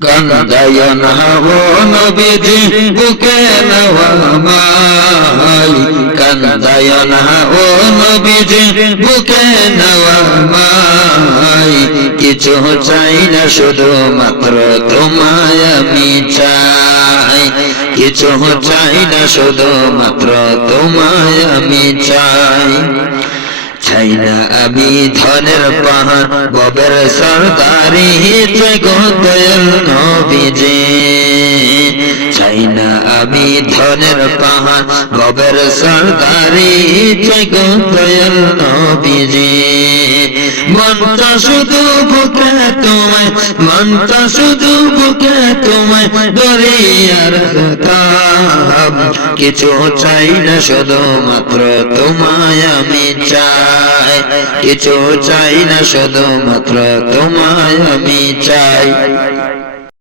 কান্দায় না ও নবীজি বুকে নেওয়া মাই, কান্দায় না ও নবীজি বুকে নেওয়া মাই, কিছু চাই না শুধু মাত্র তোমায় আমি চাই, কিছু চাই না শুধু মাত্র তোমায় আমি চাই। চাই না আমি ধনের পাহাড় ববের সরদারি গো দয়াল নবীজি, চাই না আমি ধনের পাহাড় ববের সরদারি গো দয়াল নবীজি। মনটা শুধু বুকে তোমায়, মনটা শুধু বুকে তোমায় দরিয়ার কাম, কিছু চাই না শুধু মাত্র তোমায় আমি চাই, কিছু চাই না শুধু মাত্র তোমায় আমি চাই।